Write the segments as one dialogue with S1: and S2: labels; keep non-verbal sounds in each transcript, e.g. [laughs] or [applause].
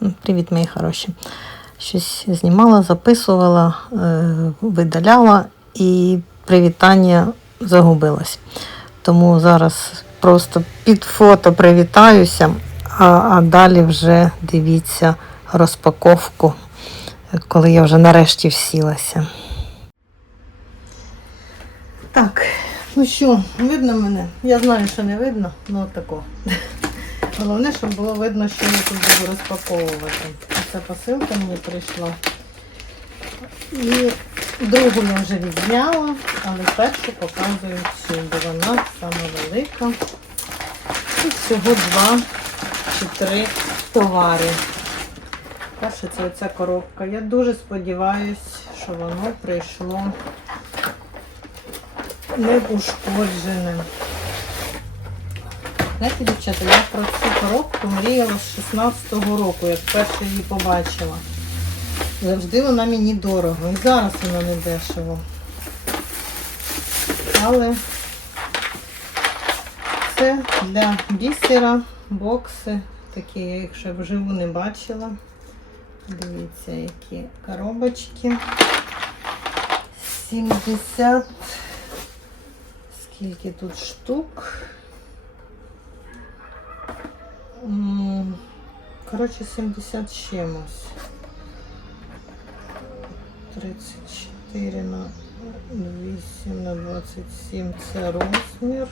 S1: Привіт, мої хороші. Щось знімала, записувала, е, видаляла і привітання загубилось. Тому зараз просто під фото привітаюся, а, а далі вже дивіться розпаковку, коли я вже нарешті всілася. Так, ну що, видно мене? Я знаю, що не видно, ну тако. Головне, щоб було видно, що я тут буду розпаковувати. Ця посилка мені прийшла. І другу я вже відзняла, але першу показую цю, бо вона сама велика. Тут всього два чи три товари. Перше це оця коробка. Я дуже сподіваюся, що воно прийшло не ушкоджене. Знаєте, дівчата, я про цю коробку мріяла з 16-го року, як перше її побачила. Завжди вона мені дорого. І зараз вона не дешево. Але це для бісера, бокси. Такі, я їх ще вживу не бачила. Дивіться, які коробочки. 70. Скільки тут штук? Коротше, 70 з чимось. 34 на 8 на 27 це розмір.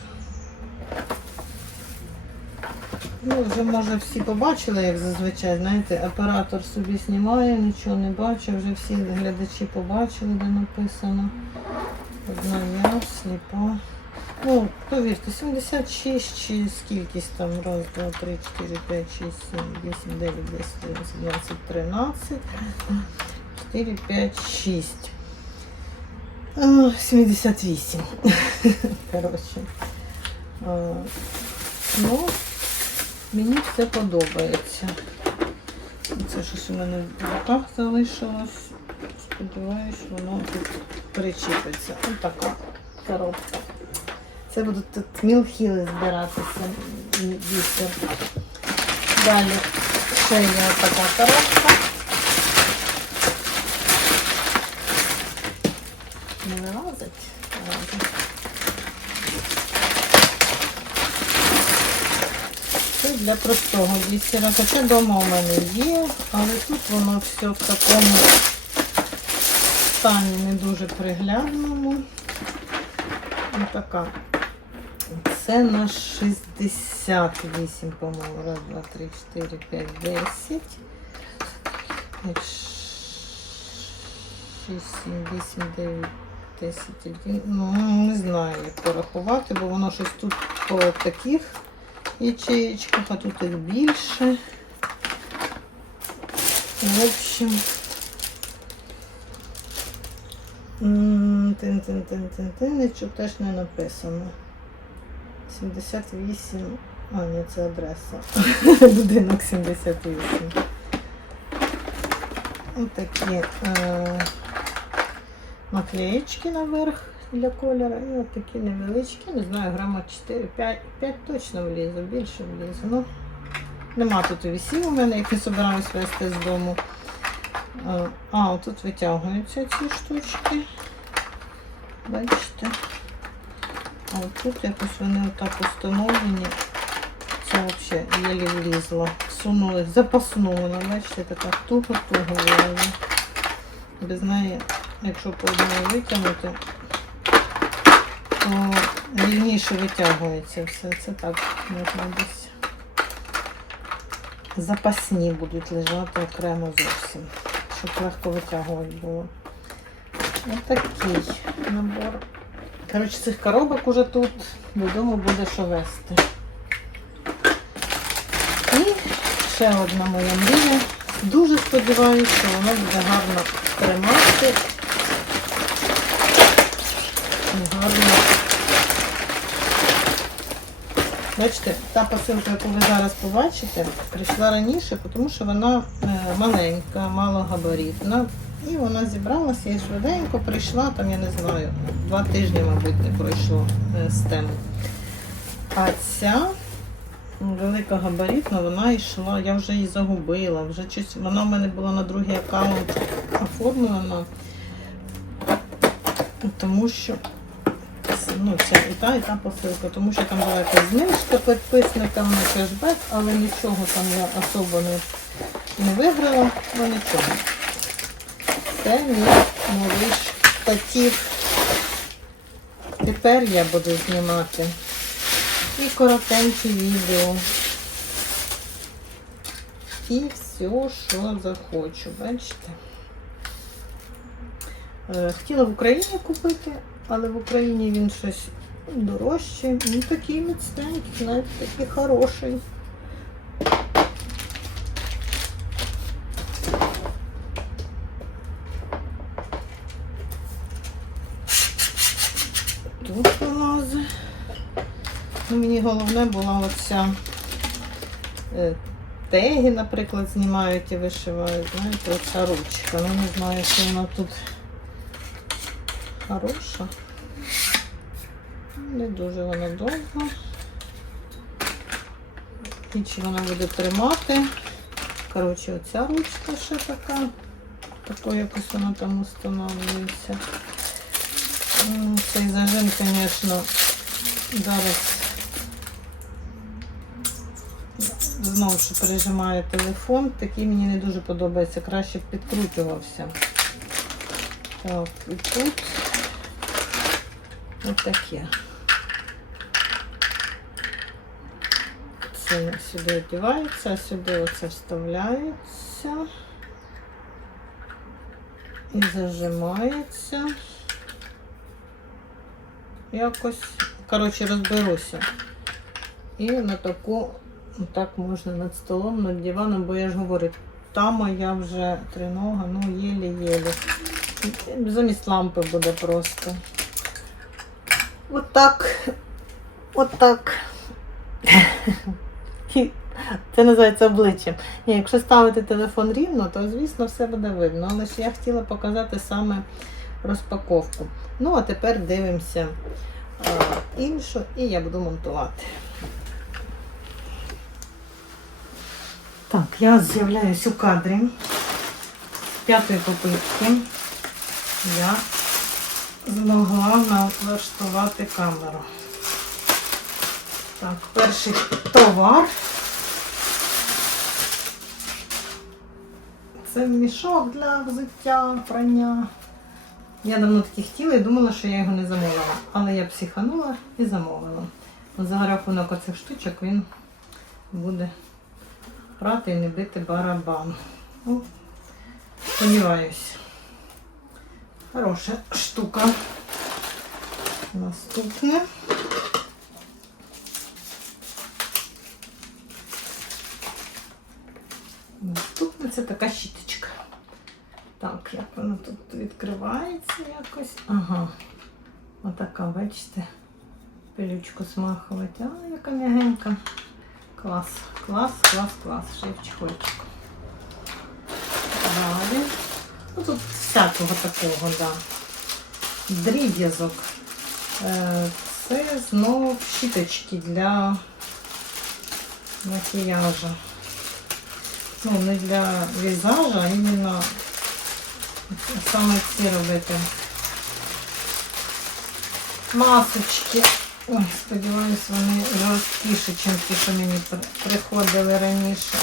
S1: Ну, вже може всі побачили, як зазвичай, знаєте, оператор собі знімає, нічого не бачить, вже всі глядачі побачили, де написано. Одна я, сліпа. Ну, повірте, 76 чи скількись там, раз, два, три, чотири, п'ять, шість, сім, вісім, дев'ять, десять, одинадцять, дванадцять, тринадцять, чотири, п'ять, шість. А, 78. [laughs] Коротше. Ну, мені все подобається. Це щось у мене в руках залишилось. Сподіваюсь, воно тут причіпиться. Ось така коробка. Це будуть тут мілхіли збиратися. Вісер. Далі ще є така коробка. Не вилазить. Це для простого бісера. Хоча вдома у мене є, але тут воно все в такому стані не дуже приглядному. Ось така. Це на 68, по-моєму. Раз, два, три, чотири, п'ять, десять. П'ять, Шість, сім, вісім, дев'ять, десять, один. Ну, не знаю, як порахувати, бо воно щось тут по таких ячеєчках, а тут їх більше. В общем, Тин-тин-тин-тин-тин, нічого теж не написано. 78. А, ні, це адреса. [laughs] Будинок 78. Ось такі е, наклеєчки наверх для кольору. І от такі невеличкі, не знаю, грама 4, 5, 5 точно влізе, більше влізе. Ну, нема тут вісів у мене, як не вести з дому. Е, А, отут витягуються ці штучки. Бачите? А от тут якось вони отак установлені. Це взагалі єлі влізло. Сунули запасну вона, бачите, така туго-туго. Без неї, якщо по одній витягнути, то вільніше витягується все. Це так можна десь. Запасні будуть лежати окремо зовсім, щоб легко витягувати було. Ось такий набор. Коротше, цих коробок уже тут додому буде що вести. І ще одна моя мрія. Дуже сподіваюся, що воно буде гарно тримати. І гарно. Бачите, та посилка, яку ви зараз побачите, прийшла раніше, тому що вона е, маленька, малогабаритна. І вона зібралася і швиденько прийшла, там, я не знаю, два тижні, мабуть, не пройшло е, з теми. А ця велика габаритна, вона йшла, я вже її загубила. Вже щось, вона в мене була на другий аккаунт оформлена. Тому що ну, це і та, і та посилка, тому що там була якась знижка підписникам на кешбек, але нічого там я особо не, не виграла, ну нічого. Це мій новий штатив. Тепер я буду знімати і коротенькі відео. І все, що захочу, бачите? Е, Хотіла в Україні купити, але в Україні він щось дорожчий. Ну такий міцненький, навіть такий хороший. Тут вилазить. Ну, мені головне була оця е, теги, наприклад, знімають і вишивають. Знаєте, оця ручка. Ну не знаю, чи вона тут хороша. Не дуже вона довга. І чи вона буде тримати. Коротше, оця ручка ще така. Такою якось вона там установлюється. М, Цей зажим, звісно, зараз знову ж пережимає телефон. Такий мені не дуже подобається. Краще б підкручувався. Так, і тут отаке. Це сюди одягається, а сюди оце вставляється і зажимається. Якось, коротше, розберуся. І на таку, так можна над столом, над диваном, бо я ж говорю, та моя вже тринога, ну єлі-єлі. Замість лампи буде просто. Отак. Отак. Це називається обличчям. Якщо ставити телефон рівно, то звісно все буде видно. Але ж я хотіла показати саме розпаковку. Ну, а тепер дивимося іншу і я буду монтувати. Так, я з'являюсь у кадрі. З п'ятої попитки я змогла налаштувати камеру. Так, перший товар. Це мішок для взуття, прання. Я давно таки хотіла і думала, що я його не замовила. Але я психанула і замовила. За рахунок оцих штучок він буде прати і не бити барабан. Ну, сподіваюсь. Хороша штука. Наступне. Наступне це така щіточка. Так, як вона тут відкривається якось. Ага. Отака, бачите, пилючку смахувати. А, яка м'ягенька. Клас, клас, клас, клас. Ще й. Далі. Ну тут всякого такого, да. Дріб'язок. Е, Це знову щіточки для макіяжу. Ну, не для візажа, а іменно саме ці робити. Масочки. Ой, сподіваюсь, вони жорсткіші, ніж ті, що мені приходили раніше.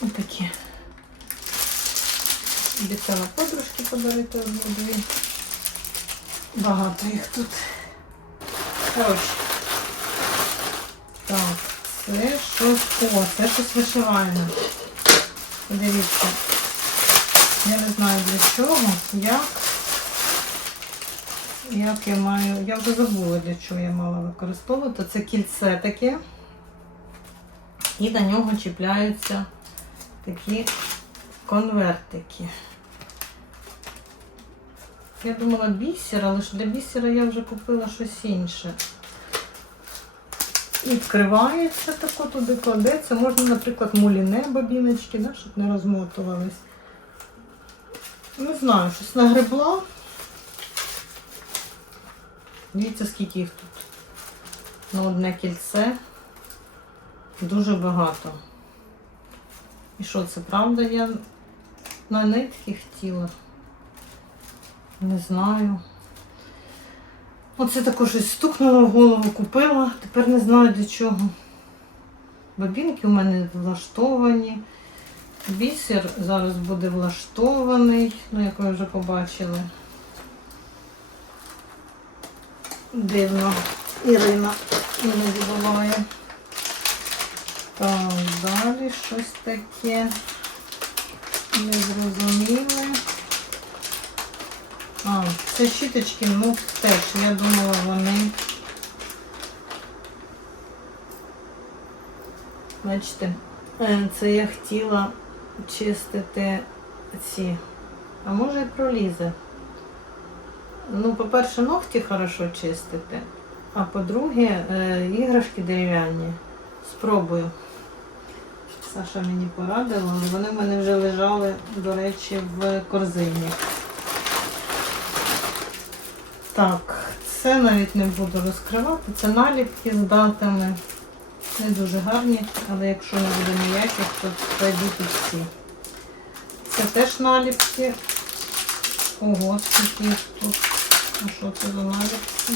S1: Отакі. Обіцяла подружки подарити одну-дві. Багато їх тут. Коротше. Так, це щось. О, це щось вишивальне. Подивіться. Я не знаю для чого, як. Як я маю. Я вже забула, для чого я мала використовувати. Це кільце таке. І до нього чіпляються такі конвертики. Я думала бісер, але ж для бісера я вже купила щось інше. І вкривається тако туди кладеться. Можна, наприклад, муліне бабіночки, да, щоб не розмотувались. Не знаю, щось нагребла. Дивіться, скільки їх тут. На одне кільце. Дуже багато. І що це правда? Я на нитки хотіла. Не знаю. Оце також щось стукнуло в голову, купила. Тепер не знаю для чого. Бабінки у мене влаштовані. Бісер зараз буде влаштований, ну як ви вже побачили. Дивно, Ірина іноді буває. Так, далі щось таке незрозуміле. А, це щіточки, ну теж, я думала, вони. Бачите, е, це я хотіла чистити ці. А може і пролізе. Ну, по-перше, ногті хорошо чистити, а по-друге, е, іграшки дерев'яні. Спробую. Саша мені порадила, але вони в мене вже лежали, до речі, в корзині. Так, це навіть не буду розкривати. Це наліпки з датами. Не дуже гарні, але якщо не буде ніяких, то пройдуть і всі. Це теж наліпки. Ого, скільки їх тут. А що це за наліпки?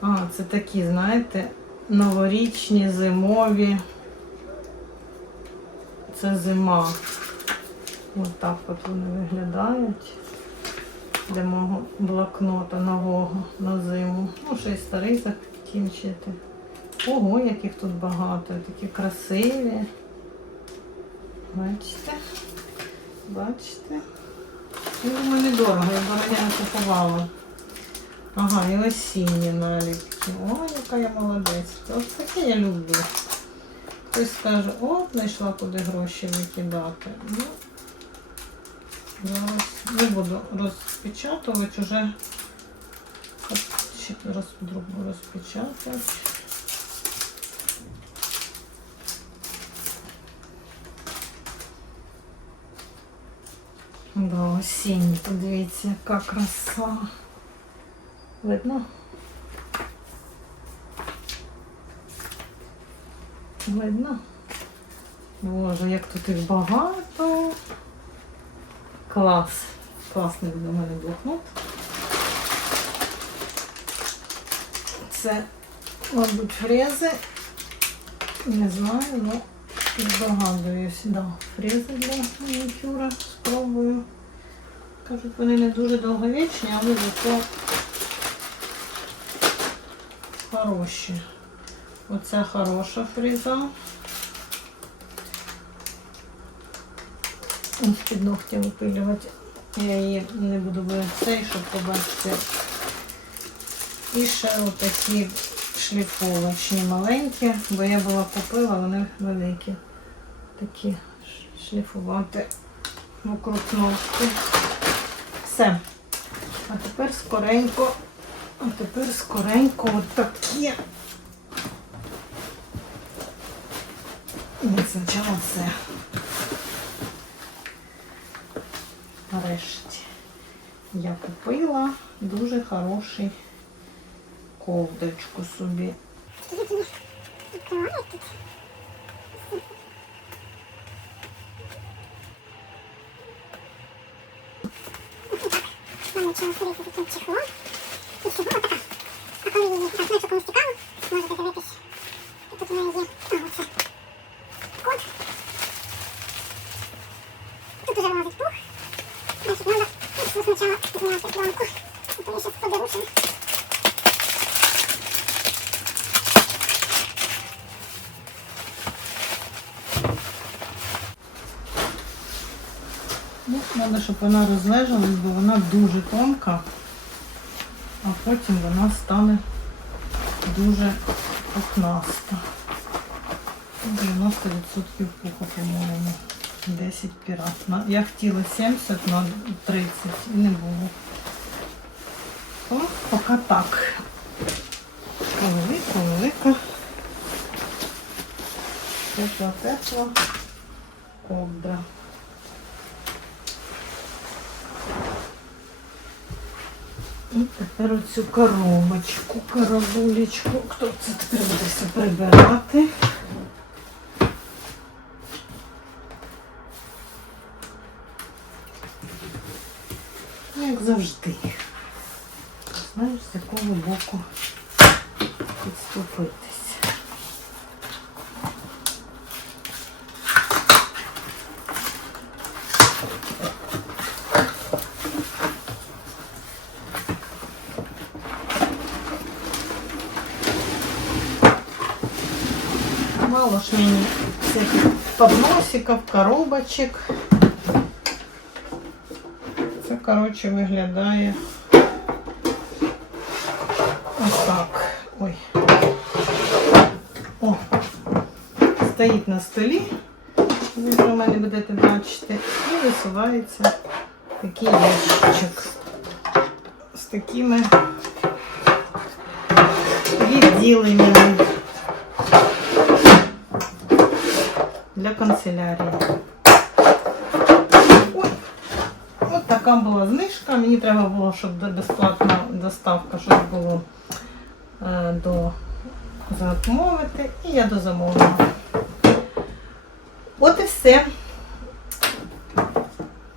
S1: А, це такі, знаєте, новорічні, зимові. Це зима. Ось так от вони виглядають. Для мого блокнота нового на зиму. Ну, ще й старий закінчити. Ого, яких тут багато. Такі красиві. Бачите? Бачите? Думаю, недорого, я дороге не купувала. Ага, і осінні наліпки. Ой, яка я молодець. Ось таке я люблю. Хтось скаже, о, знайшла куди гроші викидати. Ну, зараз не буду розпечатувати, вже роз, Да, осінні, подивіться, яка краса. Видно? Видно? Боже, як тут їх багато. Клас. Класний до мене блокнот. Це, мабуть, фрези. Не знаю, ну здогадуюсь, да. Фрези для манікюра. Спробую. Кажуть, вони не дуже довговічні, але зато хороші. Оця хороша фреза. Ось під ногті випилювати. Я її не буду цей, щоб побачити. І ще отакі шліфовочні маленькі, бо я була купила, вони великі. Такі шліфувати вокруг ножки. Все. А тепер скоренько, а тепер скоренько от такі. Ось спочатку все. Нарешті я купила дуже хороший ковдочку собі.
S2: Kolej
S1: Ну, треба, щоб вона розлежалась, бо вона дуже тонка, а потім вона стане дуже пухнаста. 90% пуха, по-моєму. 10 пірат. Я хотіла 70 на 30 і не було. То поки так. Велика, велика. Тепла, тепла ковдра. І тепер оцю коробочку, коробулечку. Хто це тепер прибирати? Ну, Як завжди. Мало ж мені всяких подносиків, коробочок. Це, коротше, виглядає ось так. Ой. О, стоїть на столі. Ви вже в мене будете бачити. І висувається такий ящичок з такими відділеннями для канцелярії. Ой, От така була знижка. Мені треба було, щоб безплатна доставка, щоб було е, до замовити. І я дозамовила. От і все.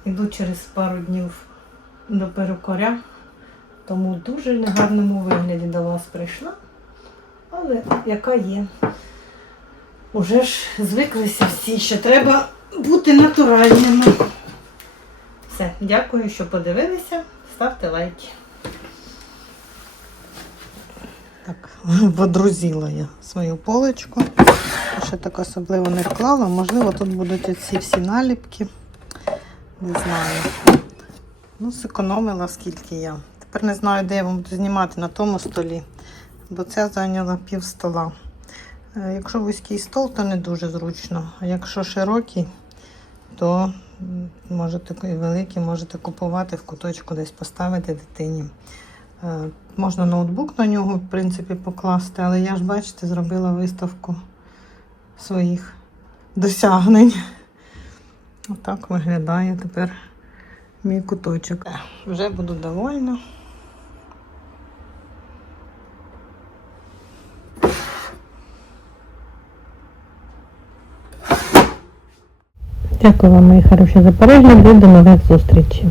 S1: Іду через пару днів до перукаря, тому дуже негарному вигляді до вас прийшла. Але яка є. Уже ж звиклися всі, що треба бути натуральними. Все, дякую, що подивилися. Ставте лайки. Так, [laughs] водрузила я свою полочку. Ще так особливо не вклала. Можливо, тут будуть оці всі наліпки. Не знаю. Ну, зекономила скільки я. Тепер не знаю, де я вам буду знімати на тому столі, бо це зайняла пів стола. Е, Якщо вузький стол, то не дуже зручно. А якщо широкий, то можете і великий, можете купувати в куточку десь поставити дитині. Е, Можна ноутбук на нього, в принципі, покласти, але я ж, бачите, зробила виставку своїх досягнень. Отак виглядає тепер мій куточок. Е, Вже буду довольна. Дякую вам, мої хороші, за перегляд і до нових зустрічей.